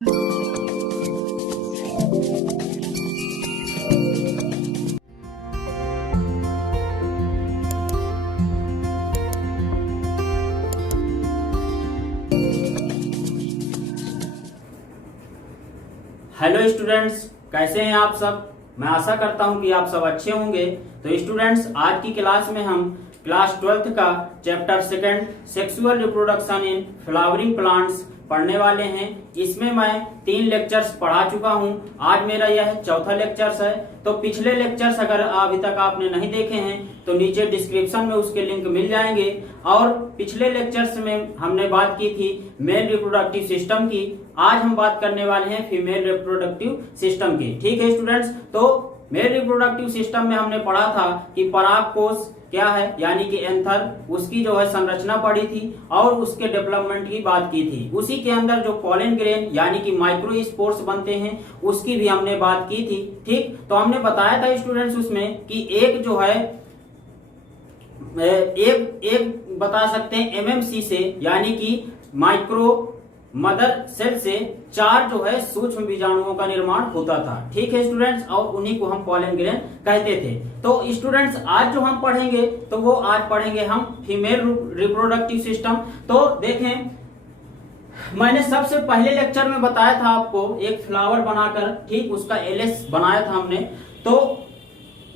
Hello students, कैसे हैं आप सब। मैं आशा करता हूं कि आप सब अच्छे होंगे। तो स्टूडेंट्स, आज की क्लास में हम क्लास 12th का chapter 2 sexual reproduction in flowering plants पढ़ने वाले हैं। इसमें मैं 3 लेक्चर्स पढ़ा चुका हूं। आज मेरा यह चौथा लेक्चर्स है। तो पिछले लेक्चर्स अगर अभी तक आपने नहीं देखे हैं तो नीचे डिस्क्रिप्शन में उसके लिंक मिल जाएंगे। और पिछले लेक्चर्स में हमने बात की थी मेल रिप्रोडक्टिव सिस्टम की। आज हम बात करने वाले हैं फीमेल रिप्रोडक्टिव सिस्टम की। ठीक है स्टूडेंट्स, तो मेल रिप्रोडक्टिव सिस्टम में हमने पढ़ा था कि परागकोश क्या है, यानी कि एंथर, उसकी जो है संरचना पढ़ी थी और उसके डेवलपमेंट की बात की थी। उसी के अंदर जो पॉलन ग्रेन यानी कि माइक्रो स्पोर्स बनते हैं उसकी भी हमने बात की थी। ठीक, तो हमने बताया था स्टूडेंट्स उसमें कि एक जो है एक बता सकते हैं एमएमसी से, यानी कि माइक्रो मदर सेल से 4 जो है सूक्ष्म बीजाणुओं का निर्माण होता था। ठीक है स्टूडेंट्स, और उन्हीं को हम पॉलन ग्रेन कहते थे। तो स्टूडेंट्स, आज जो हम पढ़ेंगे तो वो आज पढ़ेंगे हम फीमेल रिप्रोडक्टिव सिस्टम। तो देखें, मैंने सबसे पहले लेक्चर में बताया था आपको एक फ्लावर बनाकर, ठीक, उसका एलएस बनाया था हमने। तो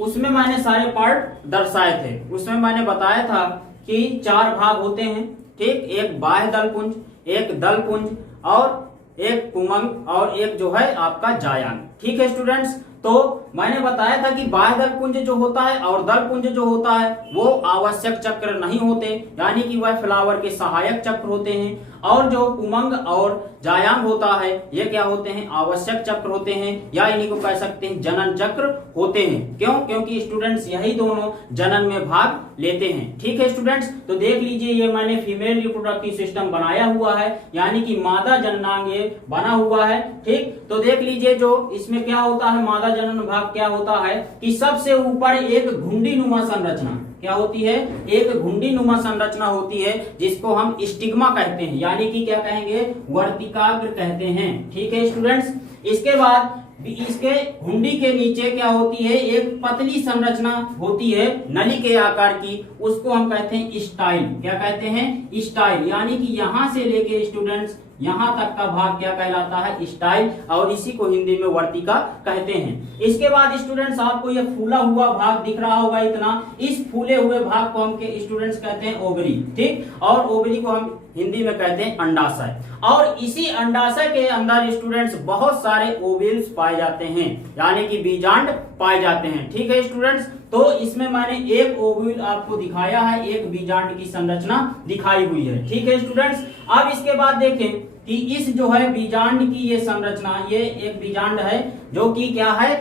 उसमें मैंने सारे पार्ट दर्शाए थे। उसमें मैंने बताया था कि 4 भाग होते हैं। ठीक, एक बाह्य दलपुंज, एक दलपुंज और एक पुंगक और एक जो है आपका जायांग। ठीक है स्टूडेंट्स, तो मैंने बताया था कि बाह्य दलपुंज जो होता है और दलपुंज जो होता है वो आवश्यक चक्र नहीं होते, यानी कि वह फ्लावर के सहायक चक्र होते हैं। और जो पुंगक और जायांग होता है ये क्या होते हैं, आवश्यक चक्र होते हैं, या इन्हीं को कह सकते हैं जनन चक्र होते हैं। क्यों? क्योंकि स्टूडेंट्स यही दोनों जनन में भाग लेते हैं। ठीक है स्टूडेंट्स, तो देख लीजिए ये मैंने फीमेल रिप्रोडक्टिव सिस्टम बनाया हुआ है, यानी कि मादा जननांग ये बना हुआ है। ठीक, तो देख लीजिए जो इसमें क्या होता है, मादा जनन भाग क्या होता है कि सबसे ऊपर एक घुंडी नुमा संरचना क्या होती है, एक घुंडी नुमा संरचना होती है जिसको हम स्टिग्मा कहते हैं, यानी कि क्या कहेंगे, वर्तिकाग्र कहते हैं। ठीक है स्टूडेंट्स, इसके बाद इसके घुंडी के नीचे क्या होती है, एक पतली संरचना होती है नली के आकार की, उसको हम कहते हैं स्टाइल। क्या कहते हैं, स्टाइल, यानी कि यहां से लेके स्टूडेंट्स यहां तक का भाग क्या कहलाता है, स्टाइल, और इसी को हिंदी में वर्तिका कहते हैं। इसके बाद स्टूडेंट्स आपको ये फूला हुआ भाग दिख रहा होगा इतना, इस फूले हुए भाग को हम स्टूडेंट्स कहते हैं ओवरी। ठीक, और ओवरी को हम हिंदी में कहते हैं अंडाशय। और इसी अंडाशय के अंदर स्टूडेंट्स बहुत सारे ओव्यूल्स पाए जाते हैं, यानी कि बीजांड पाए जाते हैं। ठीक है स्टूडेंट्स, तो इसमें मैंने एक ओव्यूल आपको दिखाया है, एक बीजांड की संरचना दिखाई हुई है। ठीक है स्टूडेंट्स, अब इसके बाद देखें कि इस जो है बीजांड की ये संरचना, ये एक बीजांड है जो कि क्या है,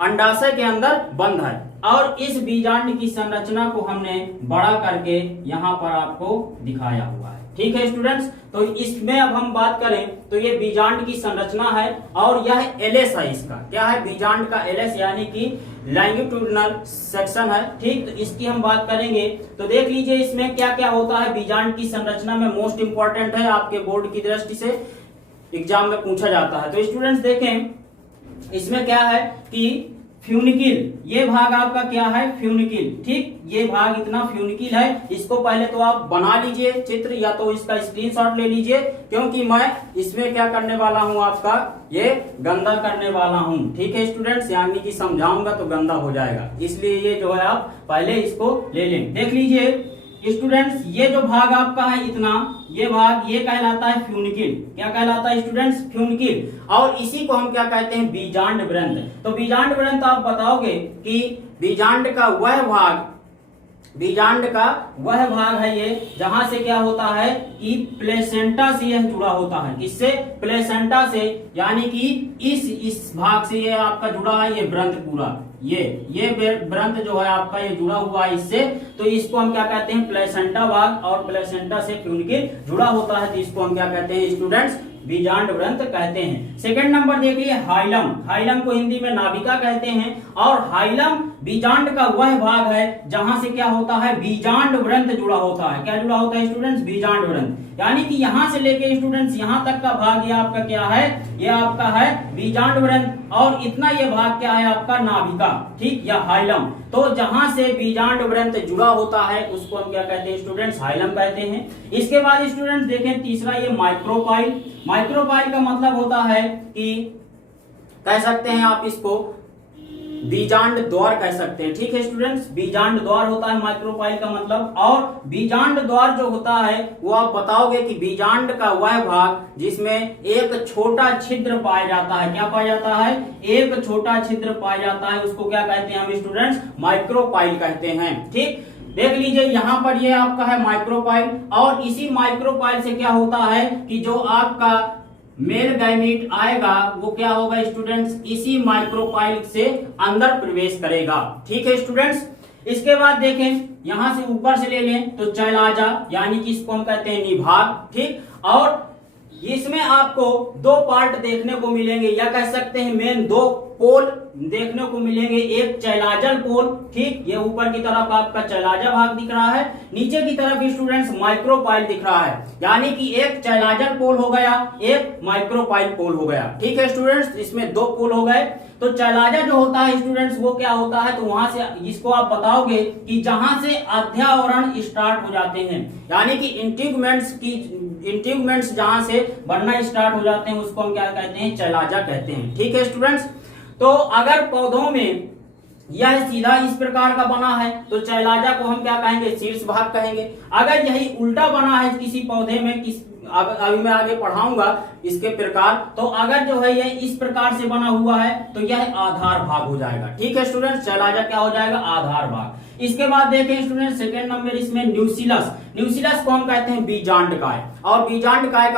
अंडाशय के अंदर बंद है। और इस बीजांड की संरचना को हमने बड़ा करके यहाँ पर आपको दिखाया हुआ है। ठीक है स्टूडेंट्स, तो इसमें अब हम बात करें तो ये बीजांड की संरचना है और यह एलएस है। इसका क्या है, बीजांड का एलएस, यानी कि लॉन्गिट्यूडिनल सेक्शन है। ठीक, तो इसकी हम बात करेंगे तो देख लीजिए इसमें क्या क्या होता है बीजांड की संरचना में। मोस्ट इंपॉर्टेंट है, आपके बोर्ड की दृष्टि से एग्जाम में पूछा जाता है। तो स्टूडेंट्स देखें इसमें क्या है कि फ्यूनिकिल, ये भाग आपका क्या है, फ्यूनिकिल। ठीक, ये भाग इतना फ्यूनिकिल है। इसको पहले तो आप बना लीजिए चित्र, या तो इसका स्क्रीनशॉट ले लीजिए, क्योंकि मैं इसमें क्या करने वाला हूं, आपका ये गंदा करने वाला हूं। ठीक है स्टूडेंट्स, यानी कि समझाऊंगा तो गंदा हो जाएगा, इसलिए ये जो है आप पहले इसको ले लें। देख लीजिए स्टूडेंट्स, ये जो भाग आपका है इतना, ये भाग ये कहलाता है फ्यूनिकिल। क्या कहलाता है स्टूडेंट्स, फ्यूनिकिल। और इसी को हम क्या कहते हैं, बीजांड ग्रंथ। तो बीजांड ग्रंथ आप बताओगे कि बीजांड का वह भाग है ये जहां से क्या होता है कि प्लेसेंटा से यह जुड़ा होता है। किससे, प्लेसेंटा से, यानी कि इस भाग से ये आपका जुड़ा है, ये ग्रंथ पूरा, ये ग्रंथ जो है आपका ये जुड़ा हुआ है इससे। तो इसको हम क्या कहते हैं, प्लेसेंटा भाग, और प्लेसेंटा से फ्यूनिकिल जुड़ा होता है, तो इसको हम क्या कहते हैं स्टूडेंट्स, बीजांड ग्रंथ कहते हैं। सेकंड नंबर देखिए हाइलम। हाइलम को हिंदी में नाभिका कहते हैं। और हाइलम बीजांड का वह भाग है जहां से क्या होता है, बीजांड व्रंत जुड़ा होता है। क्या जुड़ा होता है स्टूडेंट्स, बीजांड व्रंत, यानी कि यहां से लेके स्टूडेंट्स यहां तक का भाग ये आपका क्या है, ये आपका है बीजांड व्रंत, और इतना ये भाग क्या है आपका, नाभिका, ठीक, या हाइलम। तो जहां से बीजांड व्रंत जुड़ा होता है उसको हम क्या कहते हैं स्टूडेंट्स, हाइलम कहते हैं। इसके बाद स्टूडेंट्स देखें तीसरा ये माइक्रोपाइल। माइक्रोपाइल का मतलब होता है कि कह सकते हैं आप इसको बीजांड द्वार कह सकते हैं, ठीक है स्टूडेंट्स, बीजांड द्वार होता है माइक्रोपाइल का मतलब। और बीजांड द्वार जो होता है वो आप बताओगे कि बीजांड का वह भाग जिसमें एक छोटा छिद्र पाया जाता है, क्या पाया जाता है, एक छोटा छिद्र पाया जाता है, उसको क्या कहते हैं हम स्टूडेंट्स, माइक्रोपाइल कहते हैं। ठीक, देख लीजिए यहाँ पर ये आपका है माइक्रोपाइल, और इसी माइक्रोपाइल से क्या होता है कि जो आपका मेल गैमीट आएगा वो क्या होगा स्टूडेंट्स, इसी माइक्रोपाइल से अंदर प्रवेश करेगा। ठीक है स्टूडेंट्स, इसके बाद देखें यहां से ऊपर से ले लें तो चैलाजा, यानी कि इसको हम कहते हैं निभाग। ठीक, और इसमें आपको दो पार्ट देखने को मिलेंगे, या कह सकते हैं मेन दो पोल देखने को मिलेंगे, एक चैलाजल पोल, ठीक, ये ऊपर की तरफ आपका चैलाजा भाग दिख रहा है, नीचे की तरफ स्टूडेंट्स माइक्रोपाइल दिख रहा है, यानी कि एक चैलाजल पोल हो गया, एक माइक्रोपाइल पोल हो गया। ठीक है स्टूडेंट्स, इसमें दो पोल हो गए। तो चैलाजा जो होता है स्टूडेंट्स वो क्या होता है, तो वहां से इसको आप बताओगे कि जहां से अध्यावरण स्टार्ट हो जाते हैं, यानी कि इंटीग्यूमेंट्स जहां से बनना स्टार्ट हो जाते हैं उसको हम क्या कहते हैं, चैलाजा कहते हैं। ठीक है स्टूडेंट्स, तो अगर पौधों में यह सीधा इस प्रकार का बना है तो चैलाजा को हम क्या कहेंगे, शीर्ष भाग कहेंगे। अगर यही उल्टा बना है किसी पौधे में, अभी मैं आगे पढ़ाऊंगा इसके प्रकार, तो अगर जो है ये इस प्रकार से बना हुआ है तो यह आधार भाग हो जाएगा। ठीक है स्टूडेंट्स, चैलाजा क्या हो जाएगा, आधार भाग। इसके बाद देखें स्टूडेंट सेकंड नंबर इसमें न्यूसिलस। न्यूसिलस को हम कहते हैं बीजांड काय, और बीजांड काय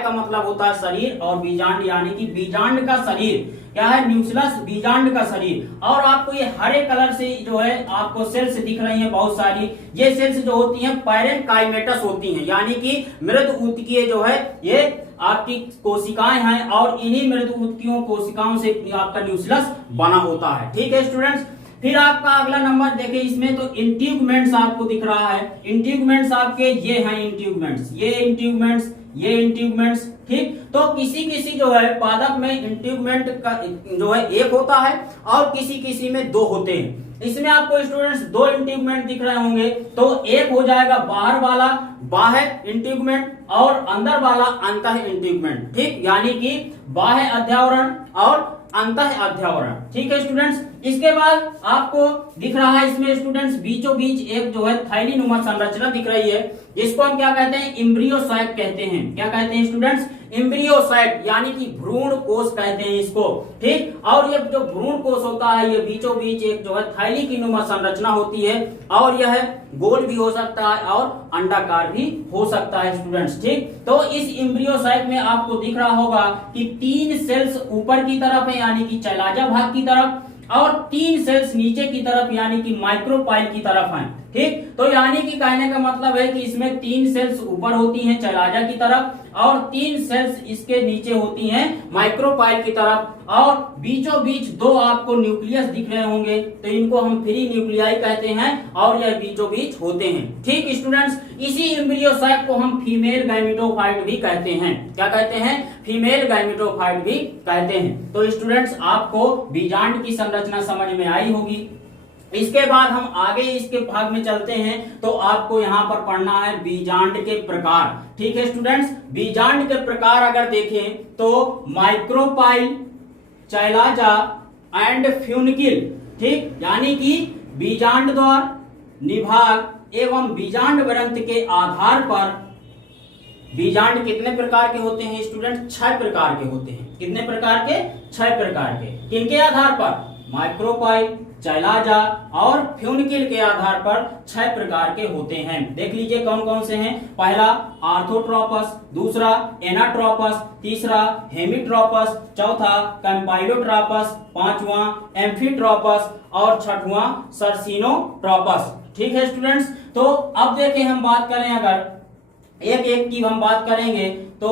का मतलब होता है शरीर, और बीजांड यानी कि बीजांड का शरीर क्या है, न्यूसिलस बीजांड का शरीर। और आपको ये हरे कलर से जो है आपको सेल्स दिख रही हैं बहुत सारी, ये सेल्स जो होती हैं पैरेनकाइमेटस होती हैं, यानी कि मृद ऊतकीय जो है ये आपकी कोशिकाएं हैं, और इन्हीं मृद ऊतकीयों कोशिकाओं से आपका न्यूसिलस बना होता है। ठीक है स्टूडेंट्स, फिर आपका अगला नंबर देखिए, इसमें तो इंट्यूगमेंट्स आपको दिख रहा है, इंट्यूगमेंट्स आपके ये हैं इंट्यूगमेंट्स, ये इंट्यूगमेंट्स, ये इंट्यूगमेंट्स। ठीक, तो किसी जो है पादप में इंट्यूगमेंट का जो है एक होता है और किसी में दो होते हैं। इसमें आपको स्टूडेंट्स दो इंट्यूगमेंट दिख रहे होंगे, तो एक हो जाएगा बाहर वाला बाह्य इंट्यूगमेंट और अंदर वाला अंतः इंट्यूगमेंट। ठीक, यानी कि बाह्य अध्यावरण और अंतः अध्यावरण। ठीक है स्टूडेंट्स, इसके बाद आपको दिख रहा है इसमें स्टूडेंट्स बीचों बीच एक जो है थैली नुमा संरचना दिख रही है, जिसको हम क्या कहते हैं, एम्ब्रियोसाइट कहते हैं। क्या कहते हैं स्टूडेंट्स, एम्ब्रियोसाइट, यानी कि भ्रूण कोष कहते हैं इसको। ठीक, और ये जो भ्रूण कोष होता है ये बीचों बीच एक जो है थैली की नुमा संरचना होती है, और यह गोल भी हो सकता है और अंडाकार भी हो सकता है स्टूडेंट्स। ठीक, तो इस एम्ब्रियोसाइट में आपको दिख रहा होगा कि 3 सेल्स ऊपर की तरफ है, यानी कि चैलाजा भाग की तरफ, और 3 सेल्स नीचे की तरफ यानी कि माइक्रोपाइल की तरफ हैं। ठीक, तो यानी कि कहने का मतलब है कि इसमें 3 सेल्स ऊपर होती हैं चैलाजा की तरफ, और 3 सेल्स इसके नीचे होती हैं माइक्रोपाइल की तरफ, और बीचों बीच 2 आपको न्यूक्लियस दिख रहे होंगे, तो इनको हम फ्री न्यूक्लियाई कहते हैं, और यह बीचों बीच होते हैं। ठीक स्टूडेंट्स, इसी एम्ब्रियोसाइट को हम फीमेल गैमेटोफाइट भी कहते हैं। क्या कहते हैं, फीमेल गैमेटोफाइट भी कहते हैं। तो स्टूडेंट्स आपको बीजांड की संरचना समझ में आई होगी। इसके बाद हम आगे इसके भाग में चलते हैं, तो आपको यहाँ पर पढ़ना है बीजांड के प्रकार। ठीक है स्टूडेंट्स, बीजांड के प्रकार अगर देखें तो माइक्रोपाइल, चैलाजा एंड फ्यूनिकिल। ठीक, यानी कि बीजांड द्वार, निभाग एवं बीजांड व्रंत के आधार पर बीजांड कितने प्रकार के होते हैं स्टूडेंट, 6 प्रकार के होते हैं। कितने प्रकार के, 6 प्रकार के। किनके आधार पर, माइक्रोपाइल, चैलाजा और फ्यूनिकिल के आधार पर 6 प्रकार के होते हैं। देख लीजिए कौन कौन से हैं। पहला आर्थोट्रोपस, दूसरा एनाट्रोपस, तीसरा हेमिट्रोपस, चौथा कैम्पाइलोट्रोपस, पांचवा एम्फीट्रोपस और छठवां सर्सिनोट्रोपस। ठीक है स्टूडेंट्स, तो अब देखें हम बात करें, अगर एक एक की हम बात करेंगे तो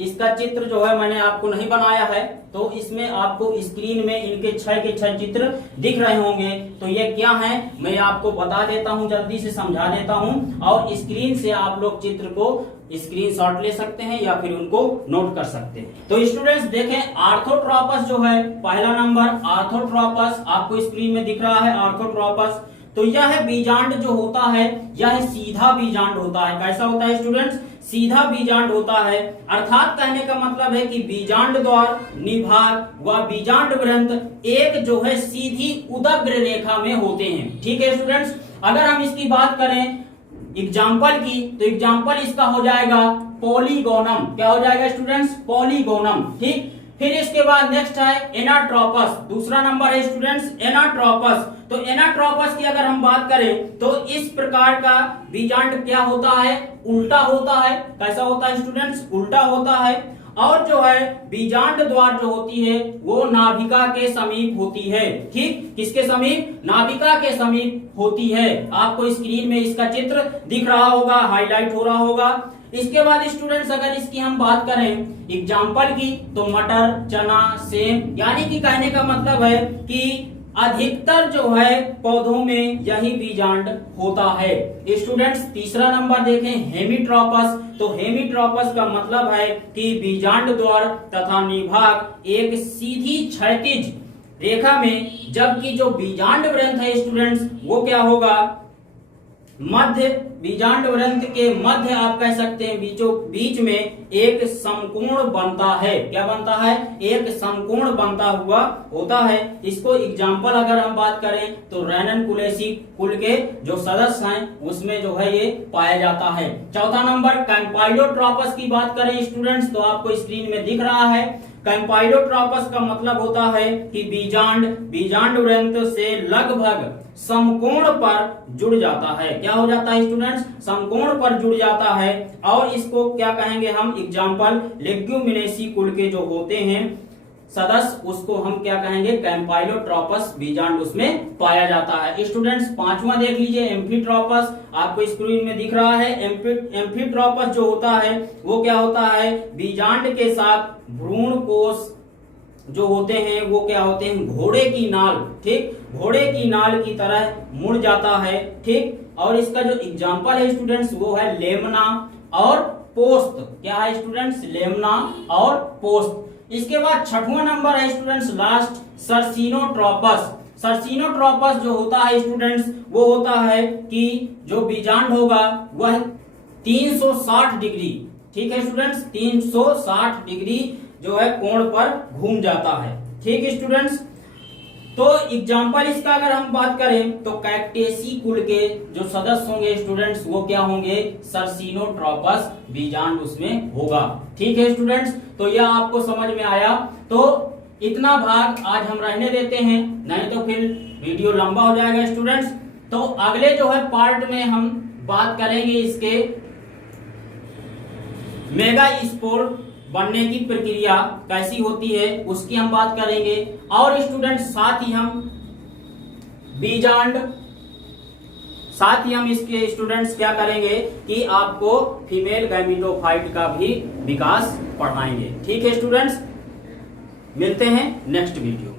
इसका चित्र जो है मैंने आपको नहीं बनाया है, तो इसमें आपको स्क्रीन में इनके 6 के 6 चित्र दिख रहे होंगे। तो ये क्या है मैं आपको बता देता हूं, जल्दी से समझा देता हूं, और स्क्रीन से आप लोग चित्र को स्क्रीनशॉट ले सकते हैं या फिर उनको नोट कर सकते हैं। तो स्टूडेंट्स देखें, आर्थोट्रोपस जो है पहला नंबर, आर्थोट्रोपस आपको स्क्रीन में दिख रहा है, आर्थोट्रोपस। तो यह बीजांड जो होता है यह सीधा बीजांड होता है। कैसा होता है स्टूडेंट्स? सीधा बीजांड होता है, अर्थात कहने का मतलब है कि बीजांड द्वार, निभाग व बीजांड ग्रंथ एक जो है सीधी उदग्र रेखा में होते हैं। ठीक है स्टूडेंट्स, अगर हम इसकी बात करें एग्जाम्पल की, तो एग्जाम्पल इसका हो जाएगा पॉलीगोनम। क्या हो जाएगा स्टूडेंट्स? पॉलीगोनम। ठीक, फिर इसके बाद नेक्स्ट है एनाट्रोपस, दूसरा नंबर है स्टूडेंट्स एनाट्रोपस। तो एनाट्रोपस की अगर हम बात करें तो इस प्रकार का बीजांड क्या होता है? उल्टा होता है। कैसा होता है स्टूडेंट्स? उल्टा होता है। और जो है बीजांड द्वार जो होती है वो नाभिका के समीप होती है। ठीक, किसके समीप? नाभिका के समीप होती है। आपको स्क्रीन में इसका चित्र दिख रहा होगा, हाईलाइट हो रहा होगा। इसके बाद स्टूडेंट्स अगर इसकी हम बात करें एग्जाम्पल की, तो मटर, चना, सेम, यानी कि कहने का मतलब है कि अधिकतर जो है पौधों में यही बीजांड होता है। स्टूडेंट्स तीसरा नंबर देखें हेमीट्रोपस। तो हेमीट्रोपस का मतलब है कि बीजांड द्वार तथा निभाग एक सीधी क्षैतिज रेखा में, जबकि जो बीजांड ग्रंथ है स्टूडेंट्स वो क्या होगा? मध्य, बीजांड ग्रंथ के मध्य आप कह सकते हैं बीचों बीच में एक समकोण बनता है। क्या बनता है? एक समकोण बनता हुआ होता है। इसको एग्जाम्पल अगर हम बात करें तो रैननकुलेसी कुल के जो सदस्य हैं उसमें जो है ये पाया जाता है। चौथा नंबर कैम्पाइलोट्रोपस की बात करें स्टूडेंट्स, तो आपको स्क्रीन में दिख रहा है। कैम्पाइलोट्रोपस का मतलब होता है कि बीजांड ग्रंथ से लगभग समकोण पर जुड़ जाता है। क्या हो जाता है स्टूडेंट्स? समकोण पर जुड़ जाता है। और इसको क्या कहेंगे हम? एग्जाम्पल लेग्यूमिनेसी कुल के जो होते हैं सदस्य, उसको हम क्या कहेंगे? कैम्पाइलोट्रोपस बीजांड उसमें पाया जाता है। स्टूडेंट्स पांचवा देख लीजिए एम्फीट्रोपस, आपको स्क्रीन में दिख रहा है। एम्फीट्रोपस जो होता है वो क्या होता है? बीजांड के साथ भ्रूण कोष जो होते हैं वो क्या होते हैं? घोड़े की नाल। ठीक, घोड़े की नाल की तरह मुड़ जाता है। ठीक, और इसका जो एग्जाम्पल है स्टूडेंट्स वो है लेमना और पोस्त। क्या है स्टूडेंट्स? लेमना और पोस्त। इसके बाद छठवां नंबर है स्टूडेंट्स लास्ट सर्सिनोट्रोपस। सर्सिनोट्रोपस जो होता है स्टूडेंट्स वो होता है कि जो बीजांड होगा वह 360 डिग्री, ठीक है स्टूडेंट्स, 360 डिग्री जो है कोण पर घूम जाता है। ठीक है स्टूडेंट्स, तो एग्जाम्पल इसका अगर हम बात करें तो कैक्टेसी कुल के जो सदस्य होंगे स्टूडेंट्स वो क्या होंगे? सर्सिनोट्रोपस बीजांड उसमें होगा। ठीक है स्टूडेंट्स, तो यह आपको समझ में आया। तो इतना भाग आज हम रहने देते हैं, नहीं तो फिर वीडियो लंबा हो जाएगा स्टूडेंट्स। तो अगले जो है पार्ट में हम बात करेंगे इसके मेगा स्पोर बनने की प्रक्रिया कैसी होती है उसकी हम बात करेंगे। और स्टूडेंट साथ ही हम इसके स्टूडेंट्स क्या करेंगे कि आपको फीमेल गैमेटोफाइट का भी विकास पढ़ाएंगे। ठीक है स्टूडेंट्स, मिलते हैं नेक्स्ट वीडियो।